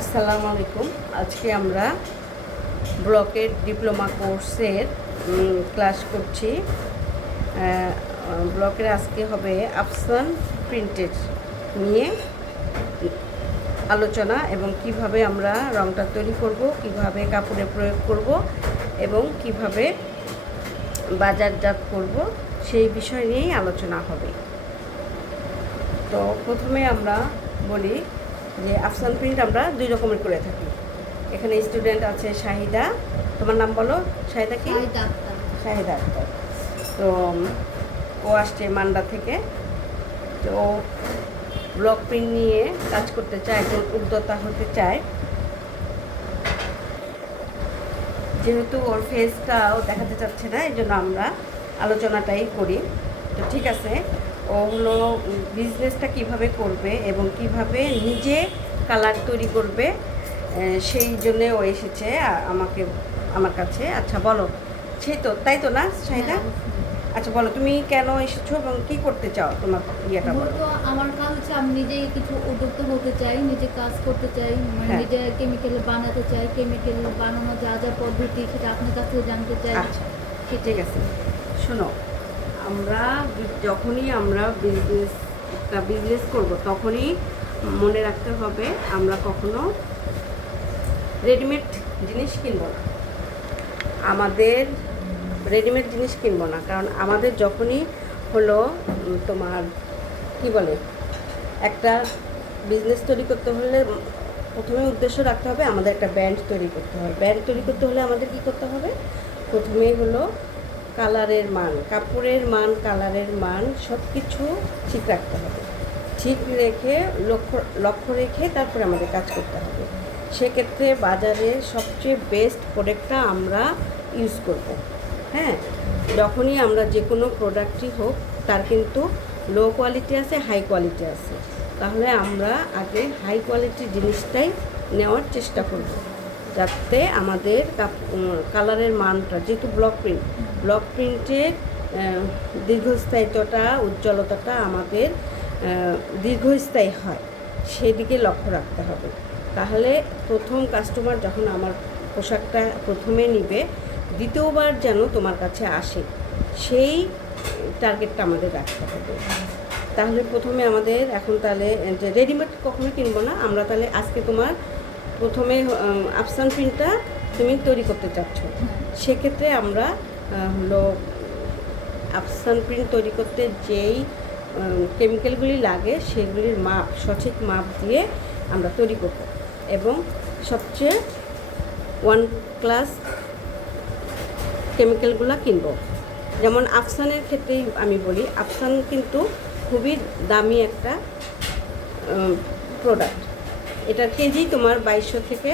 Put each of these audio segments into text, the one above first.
আসসালামু আলাইকুম। আজকে আমরা ব্লকের ডিপ্লোমা কোর্সের ক্লাস করছি। ব্লকের আজকে হবে আফসান প্রিন্টেড নিয়ে আলোচনা এবং কিভাবে আমরা রংটা তৈরি করব, কিভাবে কাপড়ে প্রয়োগ করব এবং কিভাবে বাজারজাত করব সেই বিষয় নিয়েই আলোচনা হবে। তো প্রথমে আমরা বলি যে আফসান প্রিন্ট আমরা দুই রকমের করে থাকি। এখানে স্টুডেন্ট আছে শাহিদা, তোমার নাম বলো। শাহিদা কি? শাহিদা আক্তার। তো ও আসছে মান্ডা থেকে। তো ব্লক প্রিন্ট নিয়ে কাজ করতে চায়, একজন উদ্যোক্তা হতে চায়। যেহেতু ওর ফেসটাও দেখাতে চাচ্ছে না, এই জন্য আমরা আলোচনাটাই করি। তো ঠিক আছে, ও হলো বিজনেসটা কিভাবে করবে এবং কিভাবে নিজে কালার তৈরি করবে, সেই জন্যে ও এসেছে আমার কাছে। আচ্ছা বলো, সেই তো তাই তো না শাহিদা? আচ্ছা বলো, তুমি কেন এসেছো এবং কী করতে চাও, তোমার ইয়েটা বলো। আমার কাজ হচ্ছে আমি নিজেই কিছু উদ্যোক্তা হতে চাই, নিজে কাজ করতে চাই, মানে নিজে কেমিক্যাল বানাতে চাই। কেমিক্যাল বানানো যা যা পদ্ধতি সেটা আপনার কাছ থেকে জানতে চাই। আচ্ছা ঠিক আছে, শোনো, যখনই আমরা বিজনেস করব তখনই মনে রাখতে হবে আমরা কখনো রেডিমেড জিনিস কিনবো না। কারণ আমাদের যখনই হলো তোমার কি বলে, একটা বিজনেস তৈরি করতে হলে প্রথমে উদ্দেশ্য রাখতে হবে আমাদের একটা ব্র্যান্ড তৈরি করতে হবে। ব্র্যান্ড তৈরি করতে হলে আমাদের কী করতে হবে? প্রথমেই হলো কালারের মান, কাপড়ের মান, কালারের মান সব কিছু ঠিক রাখতে হবে। ঠিক রেখে লক্ষ্য রেখে তারপরে আমাদের কাজ করতে হবে। সেক্ষেত্রে বাজারের সবচেয়ে বেস্ট প্রোডাক্টটা আমরা ইউজ করব। হ্যাঁ, যখনই আমরা যে কোনো প্রোডাক্টই হোক তার কিন্তু লো কোয়ালিটি আছে, হাই কোয়ালিটি আছে। তাহলে আমরা আগে হাই কোয়ালিটির জিনিসটাই নেওয়ার চেষ্টা করব, যাতে আমাদের কালারের মানটা, যেহেতু ব্লক প্রিন্টের দীর্ঘস্থায়িত্বটা, উজ্জ্বলতাটা আমাদের দীর্ঘস্থায়ী হয়, সেদিকে লক্ষ্য রাখতে হবে। তাহলে প্রথম কাস্টমার যখন আমার পোশাকটা প্রথমে নিবে, দ্বিতীয়বার যেন তোমার কাছে আসে, সেই টার্গেটটা আমাদের রাখতে হবে। তাহলে প্রথমে আমাদের এখন তাহলে যে রেডিমেড কখনো কিনবো না আমরা। তাহলে আজকে তোমার প্রথমে আফসান প্রিন্টটা তুমি তৈরি করতে চাচ্ছ, সেক্ষেত্রে আমরা হলো আফসান প্রিন্ট তৈরি করতে যেই কেমিক্যালগুলি লাগে সেগুলির সঠিক মাপ দিয়ে আমরা তৈরি করব এবং সবচেয়ে ওয়ান ক্লাস কেমিক্যালগুলো কিনব। যেমন আফসানের ক্ষেত্রেই আমি বলি, আফসান কিন্তু খুবই দামি একটা প্রোডাক্ট। এটার কেজি তোমার 2200 থেকে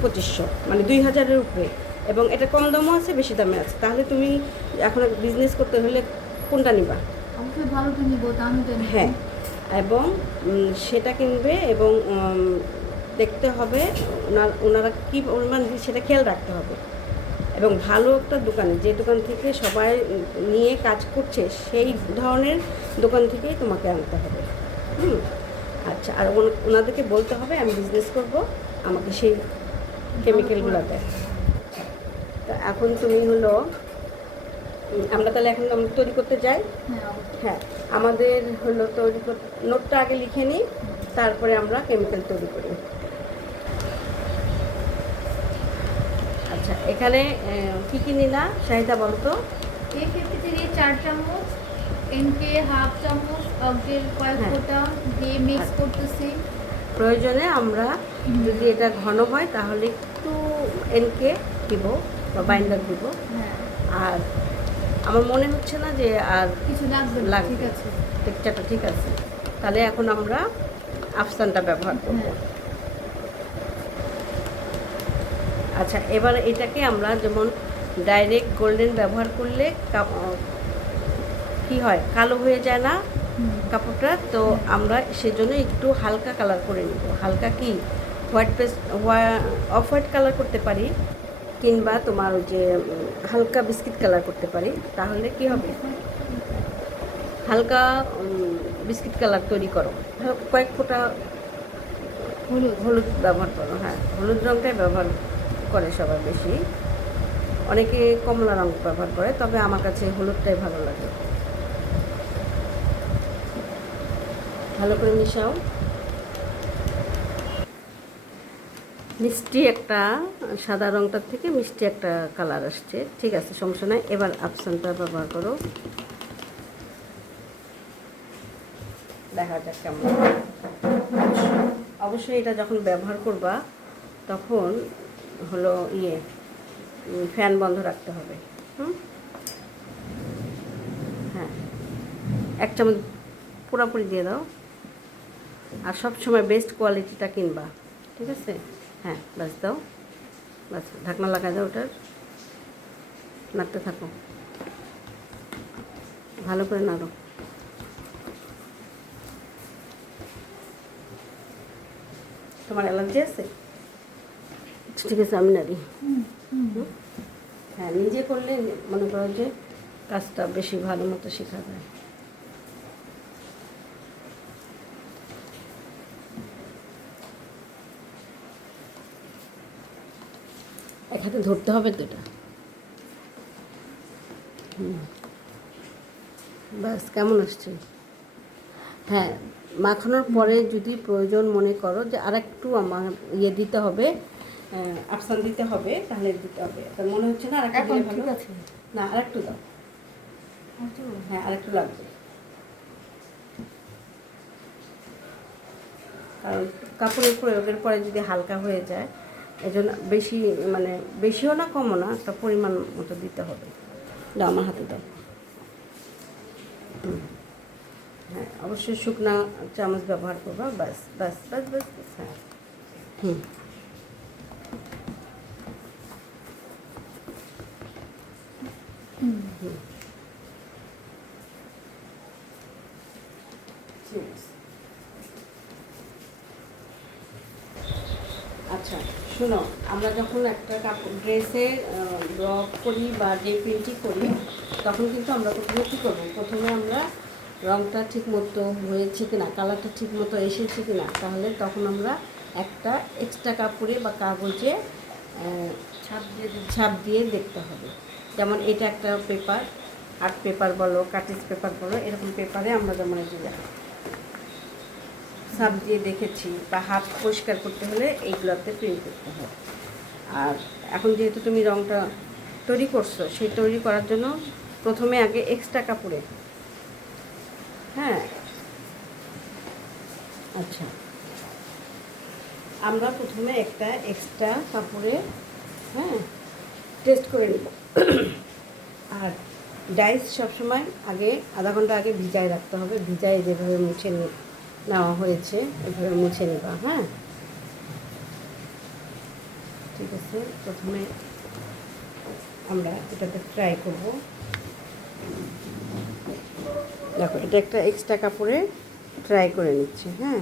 2500, মানে 2000-এর উপরে, এবং এটা কম দামও আছে, বেশি দামে আছে। তাহলে তুমি এখন বিজনেস করতে হলে কোনটা নিবা? অবশ্যই ভালোটা নিব, দামিটা নিব। হ্যাঁ, এবং সেটা কিনবে এবং দেখতে হবে ওনারা কী পরিমাণ সেটা খেয়াল রাখতে হবে। এবং ভালো একটা দোকানে, যে দোকান থেকে সবাই নিয়ে কাজ করছে সেই ধরনের দোকান থেকেই তোমাকে আনতে হবে। আচ্ছা, আর ওনাদেরকে বলতে হবে আমি বিজনেস করব, আমাকে সেই কেমিক্যালগুলো দেয়। তা এখন তুমি হলো আমরা তাহলে এখন আমরা তৈরি করতে যাই। হ্যাঁ, আমাদের হলো নোটটা আগে লিখে নিই, তারপরে আমরা কেমিক্যাল তৈরি করি। আচ্ছা, এখানে কী কী নিলা শাহিদা বলো তো? A53 4 চামচ, NK হাফ চামচ, অক্টেল কয়েক ফোঁটা দিয়ে মিক্স করতেছি। প্রয়োজনে আমরা যদি এটা ঘন হয় তাহলে একটু NK দিব বা বাইন্ডার দিব। আর আমার মনে হচ্ছে না যে আর কিছু লাগবে। ঠিক আছে, টেক্সচারটা ঠিক আছে। তাহলে এখন আমরা আফসানটা ব্যবহার করব। আচ্ছা, এবার এটাকে আমরা যেমন ডাইরেক্ট গোল্ডেন ব্যবহার করলে কি হয়, কালো হয়ে যায় না কাপড়টা। তো আমরা সেজন্য একটু হালকা কালার করে নিব। হালকা কি অফ হোয়াইট কালার করতে পারি, কিংবা তোমার ওই যে হালকা বিস্কিট কালার করতে পারি। তাহলে কি হবে, হালকা বিস্কিট কালার তৈরি করো, কয়েক ফোঁটা হলুদ। হলুদ ব্যবহার করো, হ্যাঁ হলুদ রঙটাই ব্যবহার করে সবাই বেশি, অনেকে কমলা রঙ ব্যবহার করে, তবে আমার কাছে হলুদটাই ভালো লাগে। ভালো করে মিশাও। মিষ্টি একটা সাদা রঙটার থেকে মিষ্টি একটা কালার আসছে, ঠিক আছে সমস্যা নাই। এবার আফসানটা ব্যবহার করো, দেখা যাক কেমন। অবশ্যই এটা যখন ব্যবহার করবা তখন হলো ফ্যান বন্ধ রাখতে হবে। হ্যাঁ, 1 চামচ পুরোপুরি দিয়ে দাও। আর সব সময় বেস্ট কোয়ালিটিটা কিনবা, ঠিক আছে? হ্যাঁ বাস দাও, বাস ঢাকনা লাগাই দাও, ওটার নাড়তে থাকো, ভালো করে নাড়ো। তোমার অ্যালার্জি আছে? ঠিক আছে আমি নাড়ি। হ্যাঁ, নিজে করলে মনে করো যে কাজটা বেশি ভালো মতো শেখা যায়। এক হাতে ধরতে হবে তো এটা। ব্যাস কেমন আসছে? হ্যাঁ, মাখানোর পরে যদি প্রয়োজন মনে করো যে আরেকটু আমার দিতে হবে, আফসান দিতে হবে, তাহলে দিতে হবে। তার মনে হচ্ছে না আরেকটু দিলে ভালো আছে? না আরেকটু দাও। হ্যাঁ আরেকটু লাগবে, কারণ কাপড়ের প্রয়োগের পরে যদি হালকা হয়ে যায়, এজন্য বেশি মানে বেশিও না কমও না, একটা পরিমাণ মতো দিতে হবে। দাও আমার হাতে দাও। হ্যাঁ অবশ্যই শুকনা চামচ ব্যবহার করবা, বাস বাস বাস বাস বাস। হ্যাঁ হুম হুম ঠিক আছে। আচ্ছা শোনো, আমরা যখন একটা কাপড় ড্রেসে ড্রপ করি বা যে প্রিন্টই করি, তখন কিন্তু আমরা প্রথমে কী করবো, প্রথমে আমরা রঙটা ঠিক মতো হয়েছে কি না, কালারটা ঠিক মতো এসেছে কি না, তাহলে তখন আমরা একটা এক্সট্রা কাপড়ে বা কাগজে ছাপ দিয়ে দেখতে হবে। যেমন এটা একটা পেপার, আর্ট পেপার বলো, কাটিজ পেপার বলো, এরকম পেপারে আমরা যেমন ছাপ দিয়ে দেখেছি, বা হাত পরিষ্কার করতে হলে এইগুলোতে প্রিন্ট করতে হয়। আর এখন যেহেতু তুমি রঙটা তৈরি করছো, সেই তৈরি করার জন্য প্রথমে আগে এক্সট্রা কাপড়ে, হ্যাঁ আচ্ছা, আমরা প্রথমে একটা এক্সট্রা কাপড়ে হ্যাঁ টেস্ট করে নিব। আর ডাইস সবসময় আগে আধা ঘন্টা আগে ভিজায় রাখতে হবে, ভিজায় যেভাবে মুছে নেওয়া হয়েছে এভাবে মুছে নেবা। হ্যাঁ ঠিক আছে, প্রথমে আমরা এটাতে ট্রাই করব। দেখো এটা একটা এক্সট্রা কাপড়ে ট্রাই করে নিচ্ছি। হ্যাঁ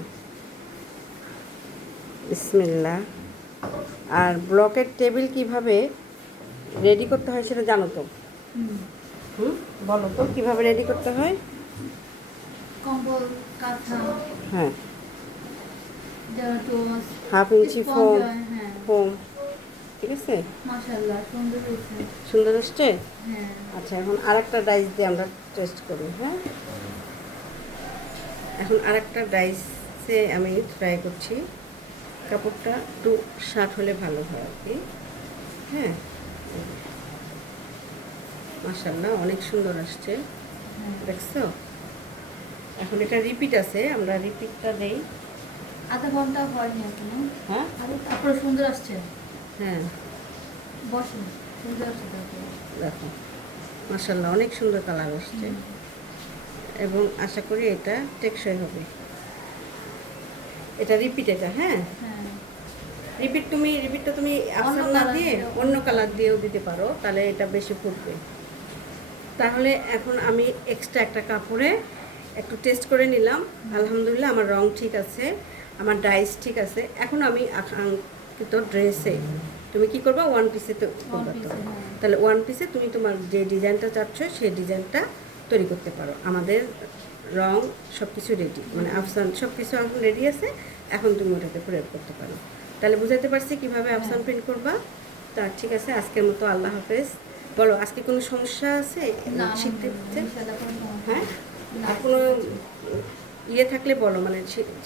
বিসমিল্লাহ। আর ব্লকের টেবিল কিভাবে রেডি করতে হয় সেটা জানো তো? বলো তো কীভাবে রেডি করতে হয়? কম্বল, কাঁথা, হ্যাঁ টোস, 1/2 ইঞ্চি হ্যাঁ ফোম, ঠিক আছে। মাশাআল্লাহ সুন্দর হয়েছে। সুন্দর আসছে? হ্যাঁ আচ্ছা এখন আরেকটা ডাইস দিয়ে আমরা টেস্ট করি। হ্যাঁ এখন আরেকটা ডাইসে আমি ট্রাই করছি, কাপড়টা একটু শার্ট হলে ভালো হয় আর কি। হ্যাঁ মাশাআল্লাহ অনেক সুন্দর আসছে, দেখছো? এখন এটা রিপিট আছে, আমরা রিপিটটা দেই। আধা ঘন্টা হয়নি এখনো। হ্যাঁ তারপরে সুন্দর আসছে। হ্যাঁ বসেন, সুন্দর আসছে। দেখো মাশাআল্লাহ অনেক সুন্দর কালার আসছে, এবং আশা করি এটা টেকসই হবে। এটা রিপিট, এটা হ্যাঁ রিপিটটা তুমি আফসান না দিয়ে অন্য কালার দিয়েও দিতে পারো, তাহলে এটা বেশি ফুটবে। তাহলে এখন আমি এক্সট্রা একটা কাপড়ে একটু টেস্ট করে নিলাম, আলহামদুলিল্লাহ আমার রং ঠিক আছে, আমার ডাইস ঠিক আছে। এখন আমি আকাঙ্ক্ষিত ড্রেসে তুমি কি করবা, ওয়ান পিসে তো করবা তো, তাহলে ওয়ান পিসে তুমি তোমার যে ডিজাইনটা চাচ্ছ সেই ডিজাইনটা তৈরি করতে পারো। আমাদের রং সব কিছু রেডি, মানে আফসান সব কিছু এখন রেডি আছে, এখন তুমি ওটাতে প্রয়োগ করতে পারো। তাহলে বুঝাতে পারছি কিভাবে আফসান প্রিন্ট করবা। তা ঠিক আছে, আজকের মতো আল্লাহ হাফেজ। বলো, আজকে কোনো সমস্যা আছে না শিখতে শিখতে? ইনশাআল্লাহ কোনো সমস্যা হ্যাঁ, নেই। আর কোনো ইয়ে থাকলে বলো, মানে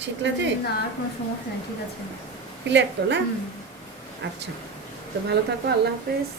শিখলা যে না আর কোনো সমস্যা নেই, ঠিক আছে। ক্লিয়ার তো না? হুম। আচ্ছা, তো ভালো থাকো, আল্লাহ হাফেজ।